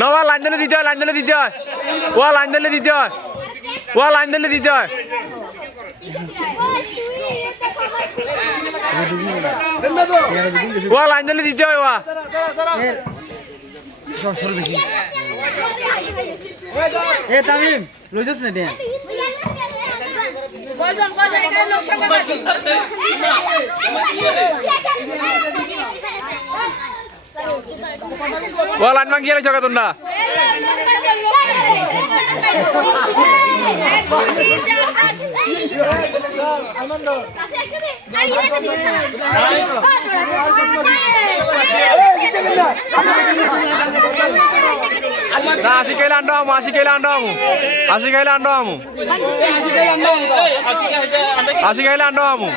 নবা লাইন দিলে দিতে হয়, লাইন দিলে দিতে হয়, ও লাইন দিলে দিতে হয়, ও লাইন দিলে দিতে হয়। ও লাইন দিলে দিতে হয়, ওয়া সর বেশি এ তামিম লইছস না দেন কয়জন এটা লোক সংখ্যা বাকি ও লাইন মাঙ্গিয়ে রইছ কা তোমরা না 80 কেলা আন্ডা আমু 80 কেলা আন্ডা আমু 80 কেলা আন্ডা আমু 80 কেলা আন্ডা আমু